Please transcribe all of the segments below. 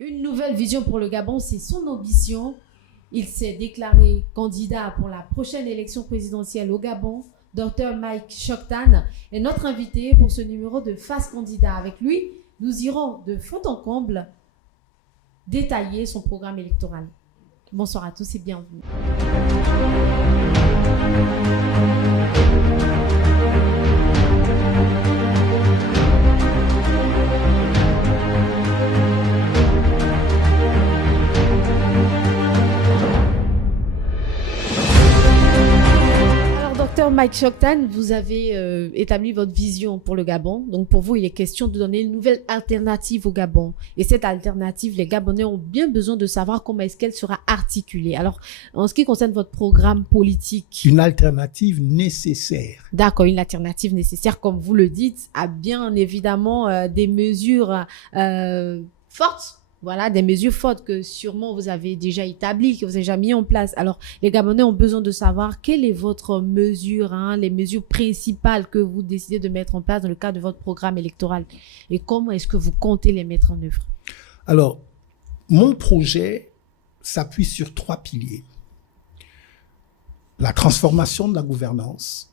Une nouvelle vision pour le Gabon, c'est son ambition. Il s'est déclaré candidat pour la prochaine élection présidentielle au Gabon. Dr Mike Choktan est notre invité pour ce numéro de Face Candidat. Avec lui, nous irons de fond en comble détailler son programme électoral. Bonsoir à tous et bienvenue. Docteur Mike Choktan, vous avez établi votre vision pour le Gabon. Donc pour vous, il est question de donner une nouvelle alternative au Gabon. Et cette alternative, les Gabonais ont bien besoin de savoir comment est-ce qu'elle sera articulée. Alors, en ce qui concerne votre programme politique... Une alternative nécessaire. D'accord, une alternative nécessaire, comme vous le dites, a bien évidemment des mesures fortes. Voilà, des mesures fortes que sûrement vous avez déjà établies, que vous avez déjà mis en place. Alors, les Gabonais ont besoin de savoir quelle est votre mesure, les mesures principales que vous décidez de mettre en place dans le cadre de votre programme électoral et comment est-ce que vous comptez les mettre en œuvre? Alors, mon projet s'appuie sur 3 piliers. La transformation de la gouvernance,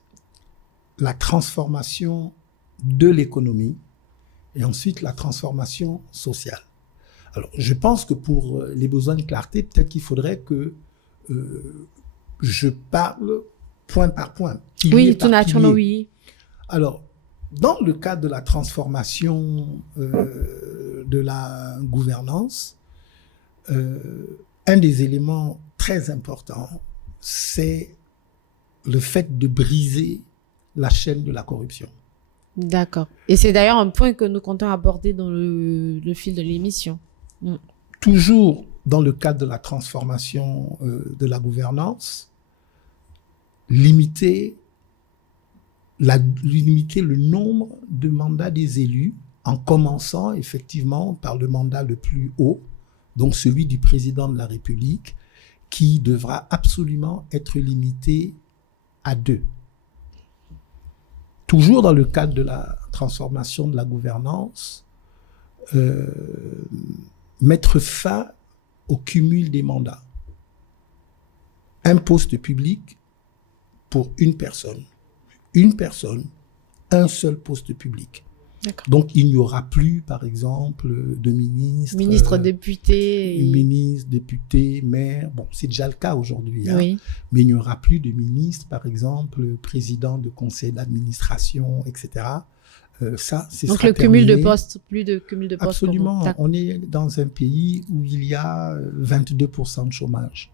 la transformation de l'économie et ensuite la transformation sociale. Alors, je pense que pour les besoins de clarté, peut-être qu'il faudrait que je parle point par point. Oui, tout naturellement, oui. Alors, dans le cadre de la transformation de la gouvernance, un des éléments très importants, c'est le fait de briser la chaîne de la corruption. D'accord. Et c'est d'ailleurs un point que nous comptons aborder dans le fil de l'émission. Toujours dans le cadre de la transformation de la gouvernance, limiter le nombre de mandats des élus en commençant effectivement par le mandat le plus haut, donc celui du président de la République, qui devra absolument être limité à 2. Toujours dans le cadre de la transformation de la gouvernance, mettre fin au cumul des mandats. Un poste public pour une personne. Une personne, un seul poste public. D'accord. Donc, il n'y aura plus, par exemple, de ministre. Ministre, député. Ministre, député, maire. Bon, c'est déjà le cas aujourd'hui. Oui. Mais il n'y aura plus de ministre, par exemple, président de conseil d'administration, etc. Ça, c'est donc le cumul de postes, plus de cumul de postes. Absolument. On est dans un pays où il y a 22% de chômage.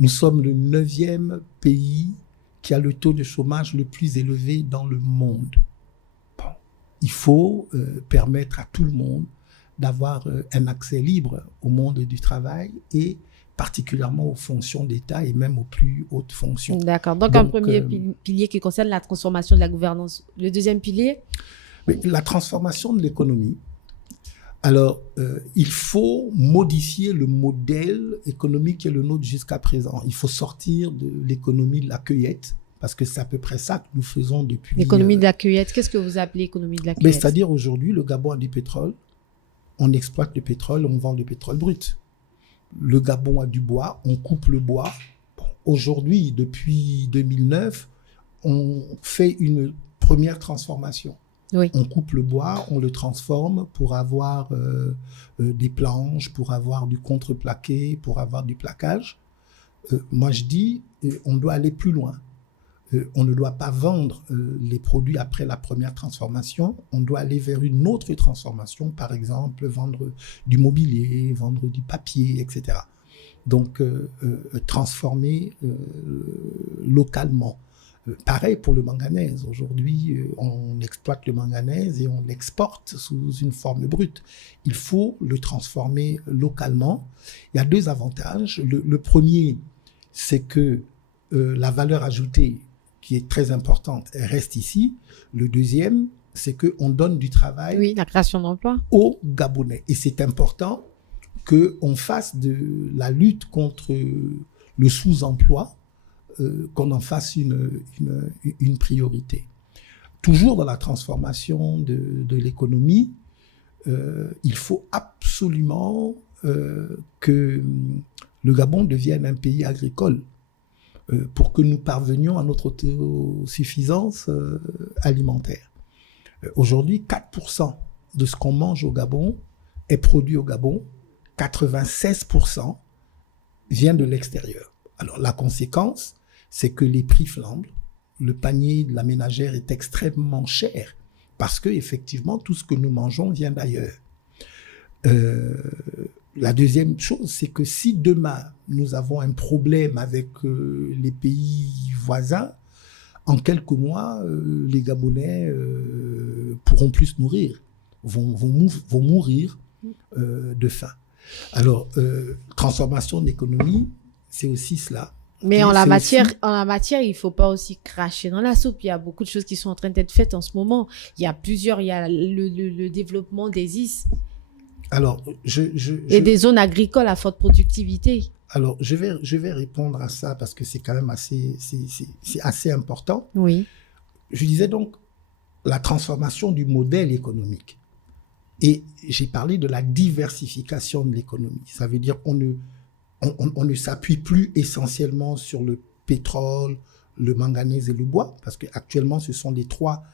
Nous sommes le 9e pays qui a le taux de chômage le plus élevé dans le monde. Bon. Il faut permettre à tout le monde d'avoir un accès libre au monde du travail et particulièrement aux fonctions d'État et même aux plus hautes fonctions. D'accord. Donc un premier pilier qui concerne la transformation de la gouvernance. Le deuxième pilier? Mais la transformation de l'économie. Alors, il faut modifier le modèle économique qui est le nôtre jusqu'à présent. Il faut sortir de l'économie de la cueillette, parce que c'est à peu près ça que nous faisons depuis... L'économie de la cueillette, qu'est-ce que vous appelez économie de la cueillette? C'est-à-dire aujourd'hui, le Gabon a du pétrole, on exploite le pétrole, on vend le pétrole brut. Le Gabon a du bois, on coupe le bois. Bon, aujourd'hui, depuis 2009, on fait une première transformation. Oui. On coupe le bois, on le transforme pour avoir des planches, pour avoir du contreplaqué, pour avoir du plaquage. Moi, je dis, on doit aller plus loin. On ne doit pas vendre les produits après la première transformation. On doit aller vers une autre transformation, par exemple, vendre du mobilier, vendre du papier, etc. Donc, transformer localement. Pareil pour le manganèse. Aujourd'hui, on exploite le manganèse et on l'exporte sous une forme brute. Il faut le transformer localement. Il y a 2 avantages. Le premier, c'est que la valeur ajoutée, qui est très importante, elle reste ici. Le deuxième, c'est qu'on donne du travail, oui, la création d'emplois, aux Gabonais. Et c'est important qu'on fasse de la lutte contre le sous-emploi, qu'on en fasse une priorité. Toujours dans la transformation de l'économie, il faut absolument que le Gabon devienne un pays agricole pour que nous parvenions à notre autosuffisance alimentaire. Aujourd'hui, 4% de ce qu'on mange au Gabon est produit au Gabon, 96% vient de l'extérieur. Alors la conséquence, c'est que les prix flambent, le panier de la ménagère est extrêmement cher parce que effectivement tout ce que nous mangeons vient d'ailleurs. La deuxième chose, c'est que si demain nous avons un problème avec les pays voisins, en quelques mois, les Gabonais pourront plus se nourrir, vont mourir de faim. Alors, transformation de l'économie, c'est aussi cela. Mais en la matière, il ne faut pas aussi cracher dans la soupe. Il y a beaucoup de choses qui sont en train d'être faites en ce moment. Il y a le développement des IS. Alors, et des zones agricoles à forte productivité. Alors, je vais répondre à ça parce que c'est quand même c'est assez important. Oui. Je disais donc la transformation du modèle économique. Et j'ai parlé de la diversification de l'économie. Ça veut dire qu'on ne s'appuie plus essentiellement sur le pétrole, le manganèse et le bois, parce qu'actuellement, ce sont les trois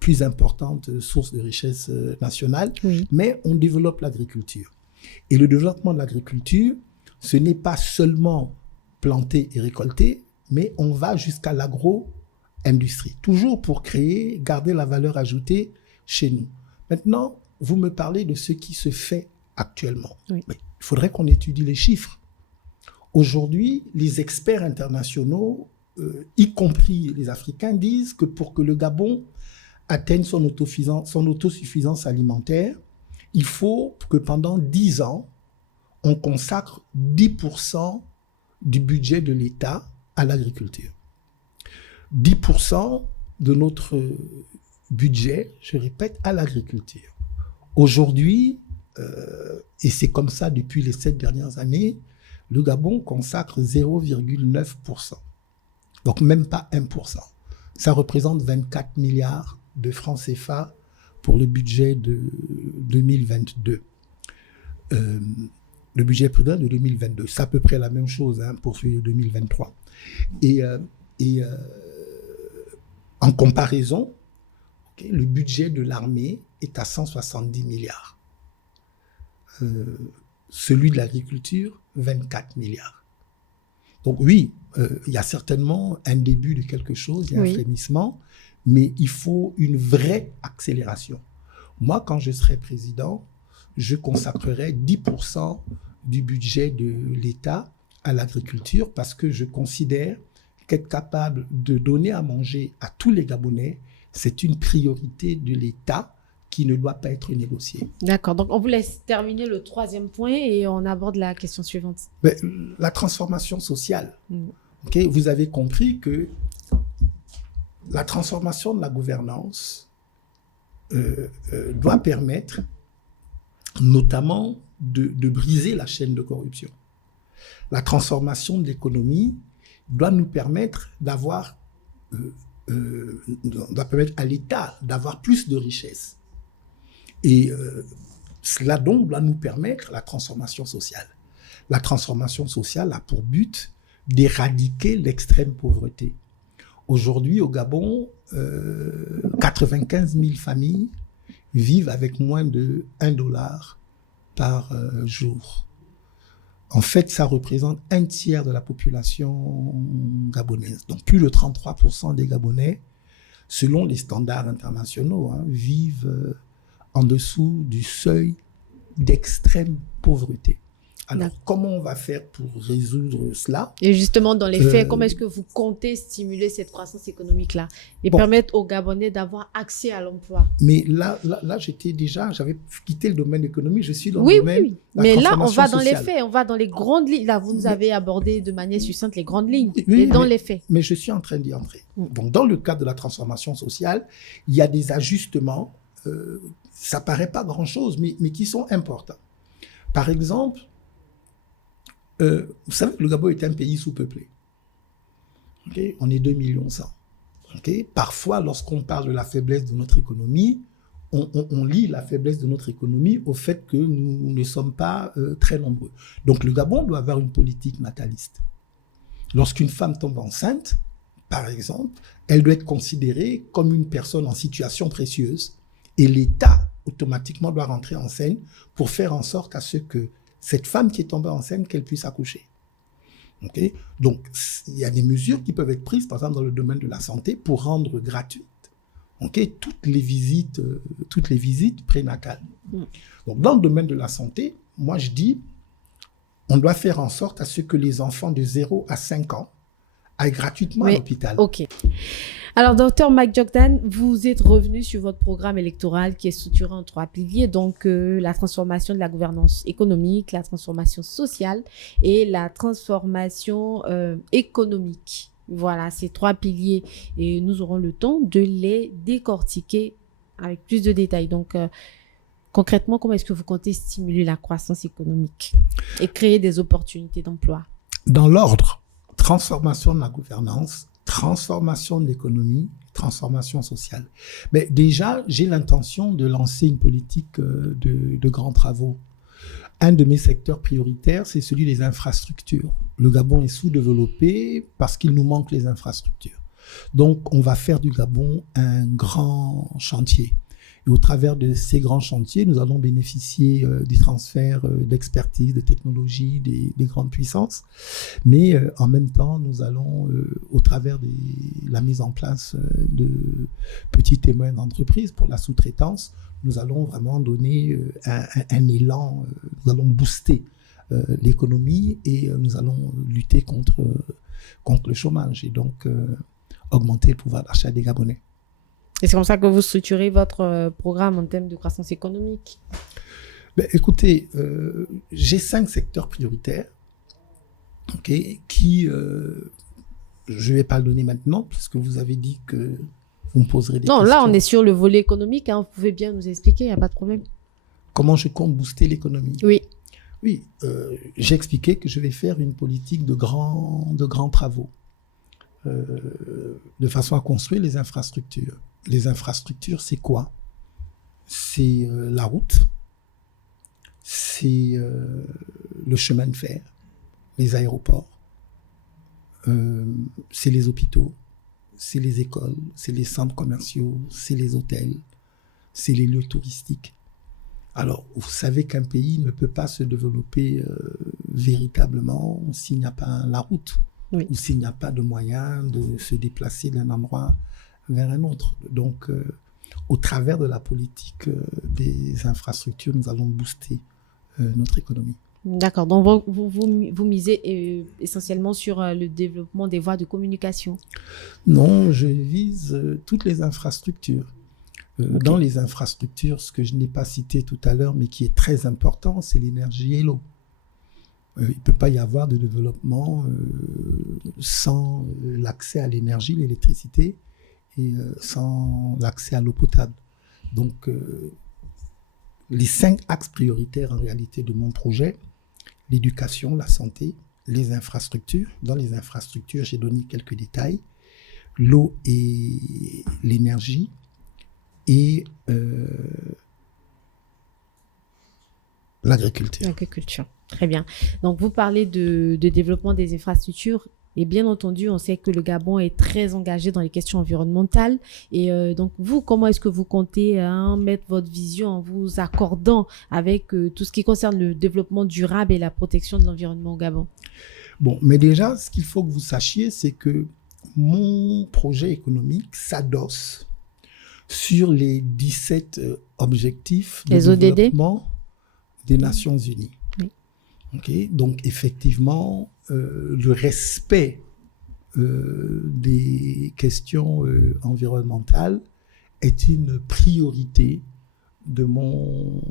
plus importantes sources de richesse nationale, oui. Mais on développe l'agriculture. Et le développement de l'agriculture, ce n'est pas seulement planter et récolter, mais on va jusqu'à l'agro-industrie, toujours pour garder la valeur ajoutée chez nous. Maintenant, vous me parlez de ce qui se fait actuellement. Oui. Mais il faudrait qu'on étudie les chiffres. Aujourd'hui, les experts internationaux, y compris les Africains, disent que pour que le Gabon atteigne son autosuffisance alimentaire, il faut que pendant 10 ans, on consacre 10% du budget de l'État à l'agriculture. 10% de notre budget, je répète, à l'agriculture. Aujourd'hui, et c'est comme ça depuis les 7 dernières années, le Gabon consacre 0,9%. Donc même pas 1%. Ça représente 24 milliards de francs CFA pour le budget de 2022. Le budget précédent de 2022. C'est à peu près la même chose pour celui de 2023. Et en comparaison, le budget de l'armée est à 170 milliards. Celui de l'agriculture, 24 milliards. Donc oui, il y a certainement un début de quelque chose, il y a un frémissement, mais il faut une vraie accélération. Moi, quand je serai président, je consacrerai 10% du budget de l'État à l'agriculture parce que je considère qu'être capable de donner à manger à tous les Gabonais, c'est une priorité de l'État qui ne doit pas être négociée. D'accord. Donc, on vous laisse terminer le 3e point et on aborde la question suivante. La transformation sociale. Okay, vous avez compris que la transformation de la gouvernance doit permettre notamment de briser la chaîne de corruption. La transformation de l'économie doit nous permettre doit permettre à l'État d'avoir plus de richesses. Et cela donc doit nous permettre la transformation sociale. La transformation sociale a pour but d'éradiquer l'extrême pauvreté. Aujourd'hui, au Gabon, 95 000 familles vivent avec moins de $1 par jour. En fait, ça représente 1/3 de la population gabonaise. Donc, plus de 33% des Gabonais, selon les standards internationaux, vivent en dessous du seuil d'extrême pauvreté. Alors, comment on va faire pour résoudre cela? Et justement, dans les faits, comment est-ce que vous comptez stimuler cette croissance économique-là et permettre aux Gabonais d'avoir accès à l'emploi? Mais là j'avais quitté le domaine économique, je suis dans le domaine de la mais là, on va transformation dans les sociale. faits, on va dans les grandes lignes. Là, vous nous avez abordé de manière succincte les grandes lignes, les faits. Mais je suis en train d'y entrer. Donc, dans le cadre de la transformation sociale, il y a des ajustements, ça paraît pas grand-chose, mais qui sont importants. Par exemple, vous savez que le Gabon est un pays sous-peuplé. On est 2,1 millions. Parfois, lorsqu'on parle de la faiblesse de notre économie, on lie la faiblesse de notre économie au fait que nous ne sommes pas très nombreux. Donc le Gabon doit avoir une politique nataliste. Lorsqu'une femme tombe enceinte, par exemple, elle doit être considérée comme une personne en situation précieuse et l'État automatiquement doit rentrer en scène pour faire en sorte à ce que cette femme qui est tombée enceinte, qu'elle puisse accoucher. Okay? Donc, il y a des mesures qui peuvent être prises, par exemple, dans le domaine de la santé pour rendre gratuites toutes les visites prénatales. Donc, dans le domaine de la santé, moi, je dis, on doit faire en sorte à ce que les enfants de 0 à 5 ans aillent gratuitement à l'hôpital. OK. Alors, Dr Mike Jokdan, vous êtes revenu sur votre programme électoral qui est structuré en 3 piliers, donc la transformation de la gouvernance économique, la transformation sociale et la transformation économique. Voilà, ces 3 piliers et nous aurons le temps de les décortiquer avec plus de détails. Donc, concrètement, comment est-ce que vous comptez stimuler la croissance économique et créer des opportunités d'emploi? Dans l'ordre, transformation de la gouvernance, transformation de l'économie, transformation sociale. Mais déjà, j'ai l'intention de lancer une politique de grands travaux. Un de mes secteurs prioritaires, c'est celui des infrastructures. Le Gabon est sous-développé parce qu'il nous manque les infrastructures. Donc, on va faire du Gabon un grand chantier. Et au travers de ces grands chantiers, nous allons bénéficier du transfert d'expertise, de technologie, des grandes puissances. Mais en même temps, nous allons, au travers de la mise en place de petites et moyennes entreprises pour la sous-traitance, nous allons vraiment donner un élan, nous allons booster l'économie et nous allons lutter contre le chômage et donc augmenter le pouvoir d'achat des Gabonais. Et c'est comme ça que vous structurez votre programme en termes de croissance économique? Écoutez, j'ai 5 secteurs prioritaires qui, je ne vais pas le donner maintenant, puisque vous avez dit que vous me poserez des questions. Non, là, on est sur le volet économique. Vous pouvez bien nous expliquer, il n'y a pas de problème. Comment je compte booster l'économie? Oui. Oui, j'ai expliqué que je vais faire une politique de grands travaux, de façon à construire les infrastructures. Les infrastructures, c'est quoi? C'est la route, c'est le chemin de fer, les aéroports, c'est les hôpitaux, c'est les écoles, c'est les centres commerciaux, c'est les hôtels, c'est les lieux touristiques. Alors, vous savez qu'un pays ne peut pas se développer véritablement s'il n'y a pas la route, oui, ou s'il n'y a pas de moyens de se déplacer d'un endroit vers un autre. Donc, au travers de la politique des infrastructures, nous allons booster notre économie. D'accord. Donc, vous misez essentiellement sur le développement des voies de communication? Non, je vise toutes les infrastructures. Okay. Dans les infrastructures, ce que je n'ai pas cité tout à l'heure, mais qui est très important, c'est l'énergie et l'eau. Il ne peut pas y avoir de développement sans l'accès à l'énergie, l'électricité, et sans l'accès à l'eau potable. Donc, les 5 axes prioritaires en réalité de mon projet, l'éducation, la santé, les infrastructures. Dans les infrastructures, j'ai donné quelques détails. L'eau et l'énergie et l'agriculture. L'agriculture, très bien. Donc, vous parlez de développement des infrastructures. Et bien entendu, on sait que le Gabon est très engagé dans les questions environnementales. Et donc, vous, comment est-ce que vous comptez mettre votre vision en vous accordant avec tout ce qui concerne le développement durable et la protection de l'environnement au Gabon? Bon, mais déjà, ce qu'il faut que vous sachiez, c'est que mon projet économique s'adosse sur les 17 objectifs de développement des Nations Unies. Oui. Okay? Donc, effectivement, le respect des questions environnementales est une priorité de mon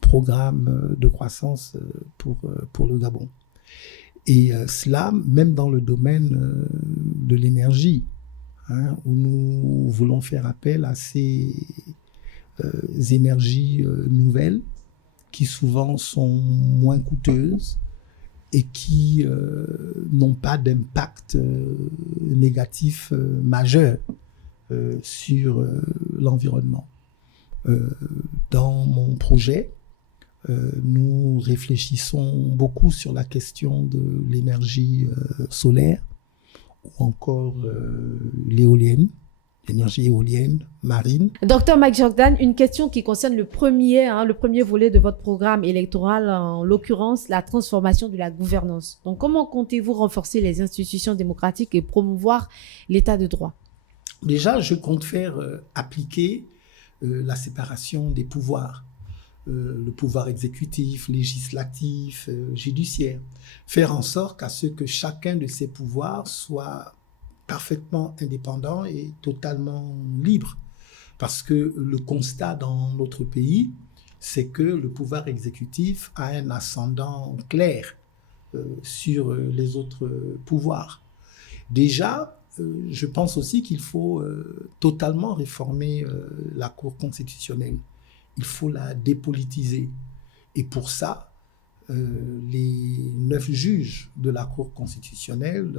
programme de croissance pour le Gabon. Et cela, même dans le domaine de l'énergie, où nous voulons faire appel à ces énergies nouvelles qui souvent sont moins coûteuses et qui n'ont pas d'impact négatif majeur sur l'environnement. Dans mon projet, nous réfléchissons beaucoup sur la question de l'énergie solaire ou encore l'éolienne, l'énergie éolienne, marine. Docteur Mike Jordan, une question qui concerne le premier volet de votre programme électoral, en l'occurrence la transformation de la gouvernance. Donc, comment comptez-vous renforcer les institutions démocratiques et promouvoir l'état de droit? Déjà, je compte faire appliquer la séparation des pouvoirs. Le pouvoir exécutif, législatif, judiciaire. Faire en sorte qu'à ce que chacun de ces pouvoirs soit parfaitement indépendant et totalement libre. Parce que le constat dans notre pays, c'est que le pouvoir exécutif a un ascendant clair sur les autres pouvoirs. Déjà, je pense aussi qu'il faut totalement réformer la Cour constitutionnelle. Il faut la dépolitiser. Et pour ça, les 9 juges de la Cour constitutionnelle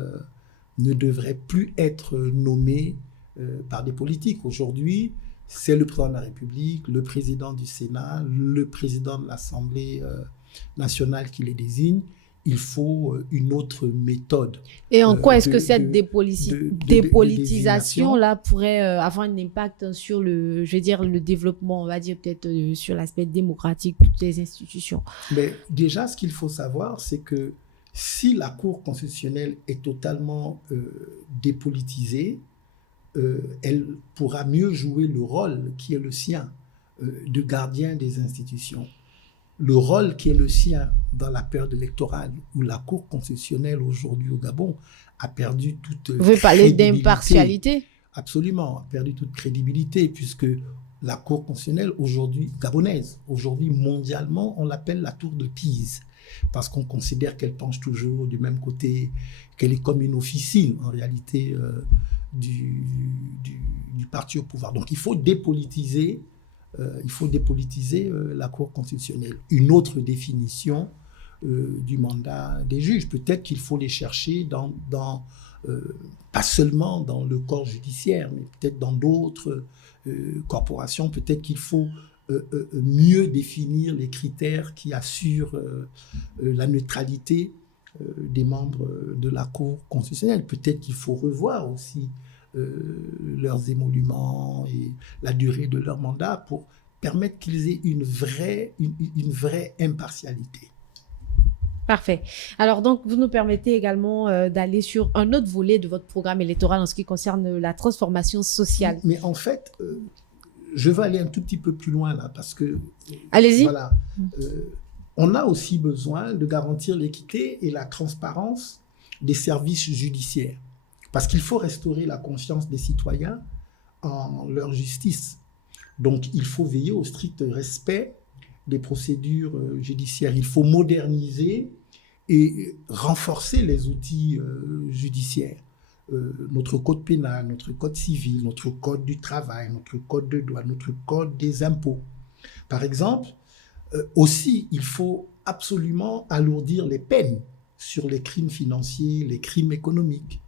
ne devraient plus être nommés par des politiques. Aujourd'hui, c'est le président de la République, le président du Sénat, le président de l'Assemblée nationale qui les désigne. Il faut une autre méthode. Et en quoi est-ce que cette dépolitisation-là pourrait avoir un impact sur le développement, on va dire peut-être sur l'aspect démocratique des institutions? Mais déjà, ce qu'il faut savoir, c'est que si la Cour constitutionnelle est totalement dépolitisée, elle pourra mieux jouer le rôle qui est le sien de gardien des institutions. Le rôle qui est le sien dans la période électorale où la Cour constitutionnelle aujourd'hui au Gabon a perdu toute Vous parlez d'impartialité? Absolument, a perdu toute crédibilité puisque la Cour constitutionnelle aujourd'hui, gabonaise, aujourd'hui mondialement, on l'appelle la tour de Pise parce qu'on considère qu'elle penche toujours du même côté, qu'elle est comme une officine en réalité du parti au pouvoir. Donc il faut dépolitiser la Cour constitutionnelle. Une autre définition du mandat des juges, peut-être qu'il faut les chercher pas seulement dans le corps judiciaire, mais peut-être dans d'autres corporations. Peut-être qu'il faut mieux définir les critères qui assurent la neutralité des membres de la Cour constitutionnelle. Peut-être qu'il faut revoir aussi leurs émoluments et la durée de leur mandat pour permettre qu'ils aient une vraie impartialité. Parfait. Alors donc, vous nous permettez également d'aller sur un autre volet de votre programme électoral en ce qui concerne la transformation sociale. Mais en fait, je veux aller un tout petit peu plus loin là parce que... Allez-y. Voilà, on a aussi besoin de garantir l'équité et la transparence des services judiciaires. Parce qu'il faut restaurer la confiance des citoyens en leur justice. Donc, il faut veiller au strict respect des procédures judiciaires. Il faut moderniser et renforcer les outils judiciaires. Notre code pénal, notre code civil, notre code du travail, notre code de douane, notre code des impôts. Par exemple, aussi, il faut absolument alourdir les peines sur les crimes financiers, les crimes économiques.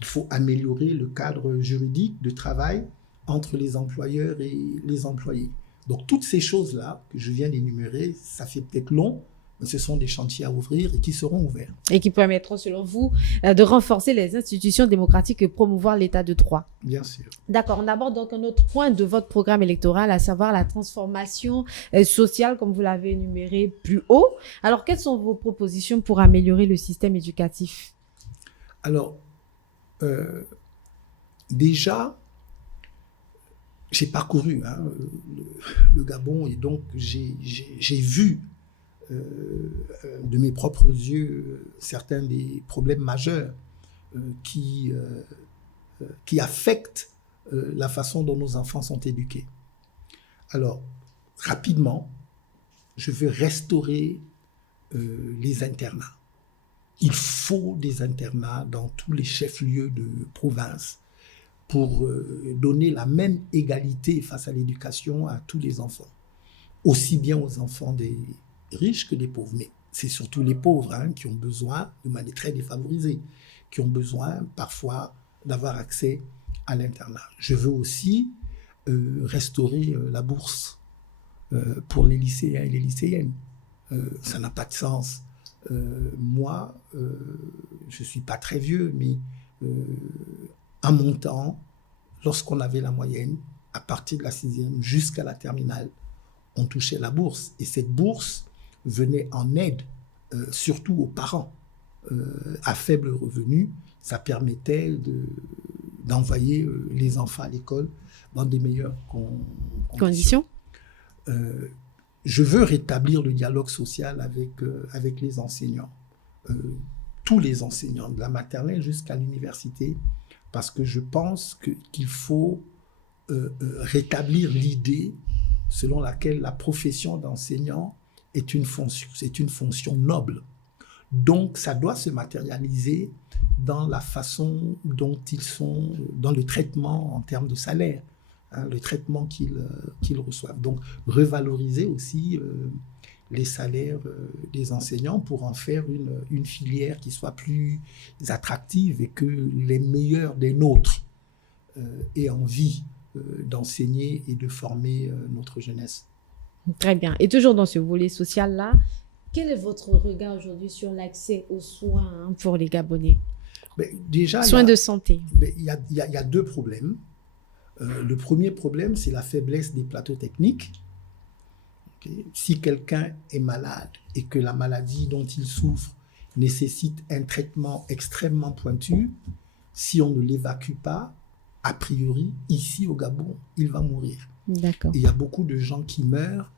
Il faut améliorer le cadre juridique de travail entre les employeurs et les employés. Donc, toutes ces choses-là que je viens d'énumérer, ça fait peut-être long, mais ce sont des chantiers à ouvrir et qui seront ouverts. Et qui permettront, selon vous, de renforcer les institutions démocratiques et promouvoir l'état de droit. Bien sûr. D'accord. On aborde donc un autre point de votre programme électoral, à savoir la transformation sociale, comme vous l'avez énuméré plus haut. Alors, quelles sont vos propositions pour améliorer le système éducatif? Alors, déjà, j'ai parcouru le Gabon et donc j'ai vu de mes propres yeux certains des problèmes majeurs qui affectent la façon dont nos enfants sont éduqués. Alors, rapidement, je veux restaurer les internats. Il faut des internats dans tous les chefs-lieux de province pour donner la même égalité face à l'éducation à tous les enfants, aussi bien aux enfants des riches que des pauvres. Mais c'est surtout les pauvres qui ont besoin, de manière très défavorisée, qui ont besoin parfois d'avoir accès à l'internat. Je veux aussi restaurer la bourse pour les lycéens et les lycéennes. Ça n'a pas de sens. Moi, je ne suis pas très vieux, mais à mon temps, lorsqu'on avait la moyenne, à partir de la 6e jusqu'à la terminale, on touchait la bourse. Et cette bourse venait en aide, surtout aux parents. À faible revenu, ça permettait d'envoyer les enfants à l'école dans des meilleures conditions. Je veux rétablir le dialogue social avec les enseignants, tous les enseignants, de la maternelle jusqu'à l'université, parce que je pense qu'il faut rétablir l'idée selon laquelle la profession d'enseignant est une fonction noble. Donc, ça doit se matérialiser dans la façon dont ils sont, dans le traitement en termes de salaire, le traitement qu'ils reçoivent. Donc, revaloriser aussi les salaires des enseignants pour en faire une filière qui soit plus attractive et que les meilleurs des nôtres aient envie d'enseigner et de former notre jeunesse. Très bien. Et toujours dans ce volet social-là, quel est votre regard aujourd'hui sur l'accès aux soins pour les Gabonais? Déjà, soins de santé. Il y a deux problèmes. Le premier problème, c'est la faiblesse des plateaux techniques. Okay. Si quelqu'un est malade et que la maladie dont il souffre nécessite un traitement extrêmement pointu, si on ne l'évacue pas, a priori, ici au Gabon, il va mourir. D'accord. Et il y a beaucoup de gens qui meurent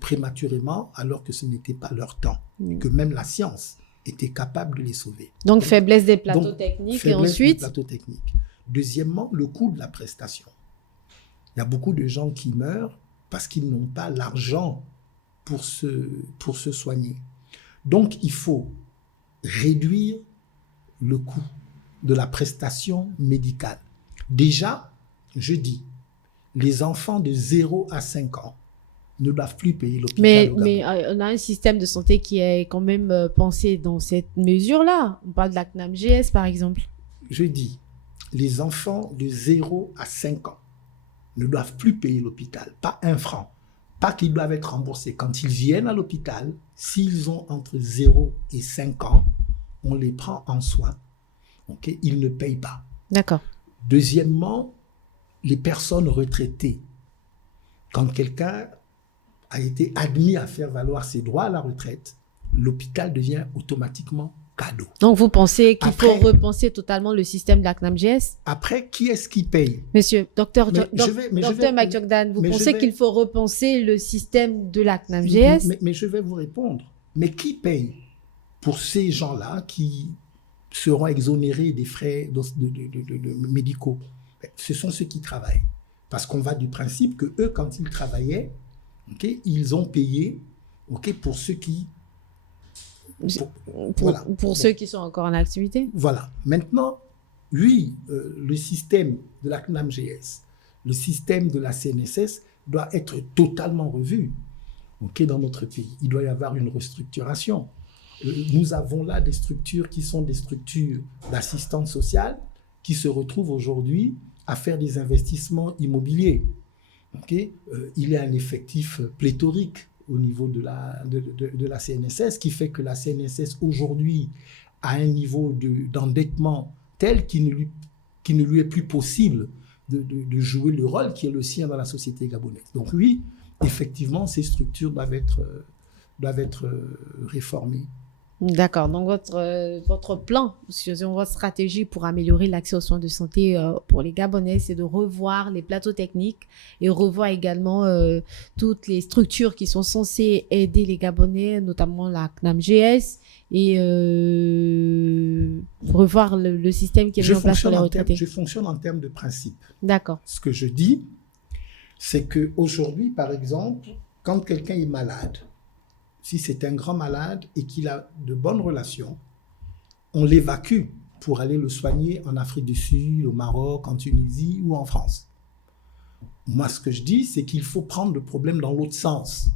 prématurément alors que ce n'était pas leur temps, que même la science était capable de les sauver. Donc faiblesse des plateaux techniques et ensuite plateaux techniques. Deuxièmement, le coût de la prestation. Il y a beaucoup de gens qui meurent parce qu'ils n'ont pas l'argent pour se soigner. Donc il faut réduire le coût de la prestation médicale. Déjà, je dis, les enfants de 0 à 5 ans ne doivent plus payer l'hôpital. Mais on a un système de santé qui est quand même pensé dans cette mesure-là. On parle de la CNAMGS, par exemple. Je dis, les enfants de 0 à 5 ans ne doivent plus payer l'hôpital, pas un franc. Pas qu'ils doivent être remboursés. Quand ils viennent à l'hôpital, s'ils ont entre 0 et 5 ans, on les prend en soin. Okay? Ils ne payent pas. D'accord. Deuxièmement, les personnes retraitées. Quand quelqu'un a été admis à faire valoir ses droits à la retraite, l'hôpital devient automatiquement cadeau. Donc, vous pensez qu'il faut repenser totalement le système de la CNAMGS? Après, qui est-ce qui paye? Monsieur, docteur Mike Jordan, vous pensez qu'il faut repenser le système de la CNAMGS? Mais je vais vous répondre. Mais qui paye pour ces gens-là qui seront exonérés des frais médicaux? Ce sont ceux qui travaillent. Parce qu'on va du principe que eux, quand ils travaillaient, okay, ils ont payé pour ceux qui... Pour ceux qui sont encore en activité. Voilà. Maintenant, oui, le système de la CNAMGS, le système de la CNSS doit être totalement revu dans notre pays. Il doit y avoir une restructuration. Nous avons là des structures qui sont des structures d'assistance sociale qui se retrouvent aujourd'hui à faire des investissements immobiliers. Il y a un effectif pléthorique au niveau de la CNSS, qui fait que la CNSS aujourd'hui a un niveau d'endettement tel qu'il ne lui est plus possible de jouer le rôle qui est le sien dans la société gabonaise. Donc oui, effectivement, ces structures doivent être réformées. D'accord. Donc, votre plan, votre stratégie pour améliorer l'accès aux soins de santé pour les Gabonais, c'est de revoir les plateaux techniques et revoir également toutes les structures qui sont censées aider les Gabonais, notamment la CNAMGS, et revoir le système qui est mis en place pour les retraités. Je fonctionne en termes de principe. D'accord. Ce que je dis, c'est qu'aujourd'hui, par exemple, quand quelqu'un est malade, si c'est un grand malade et qu'il a de bonnes relations, on l'évacue pour aller le soigner en Afrique du Sud, au Maroc, en Tunisie ou en France. Moi, ce que je dis, c'est qu'il faut prendre le problème dans l'autre sens.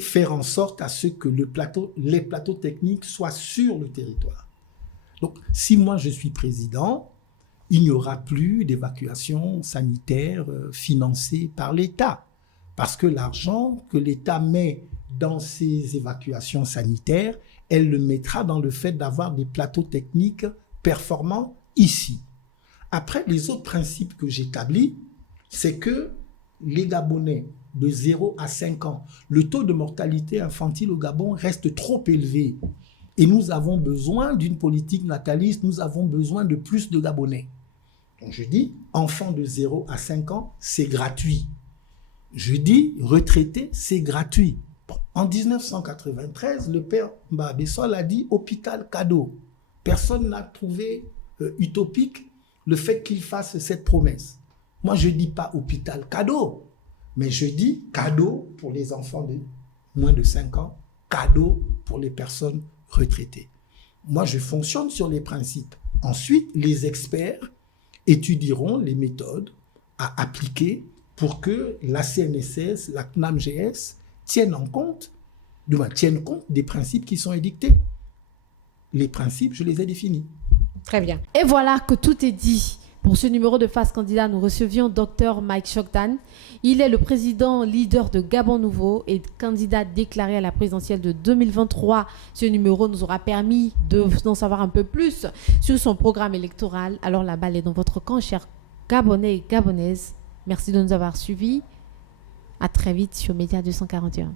Faire en sorte à ce que les plateaux techniques soient sur le territoire. Donc, si moi je suis président, il n'y aura plus d'évacuation sanitaire financée par l'État. Parce que l'argent que l'État met dans ces évacuations sanitaires, elle le mettra dans le fait d'avoir des plateaux techniques performants ici. Après, les autres principes que j'établis, c'est que les Gabonais de 0 à 5 ans, le taux de mortalité infantile au Gabon reste trop élevé. Et nous avons besoin d'une politique nataliste, nous avons besoin de plus de Gabonais. Donc je dis, enfants de 0 à 5 ans, c'est gratuit. Je dis, retraités, c'est gratuit. Bon, en 1993, le père Mbabessol a dit hôpital cadeau. Personne n'a trouvé utopique le fait qu'il fasse cette promesse. Moi, je ne dis pas hôpital cadeau, mais je dis cadeau pour les enfants de moins de 5 ans, cadeau pour les personnes retraitées. Moi, je fonctionne sur les principes. Ensuite, les experts étudieront les méthodes à appliquer pour que la CNSS, la CNAMGS tiennent compte des principes qui sont édictés. Les principes, je les ai définis. Très bien. Et voilà que tout est dit. Pour ce numéro de Face Candidat, nous recevions Dr Mike Choktan. Il est le président leader de Gabon Nouveau et candidat déclaré à la présidentielle de 2023. Ce numéro nous aura permis d'en savoir un peu plus sur son programme électoral. Alors la balle est dans votre camp, chers Gabonais et Gabonaises. Merci de nous avoir suivis. À très vite sur Média 241.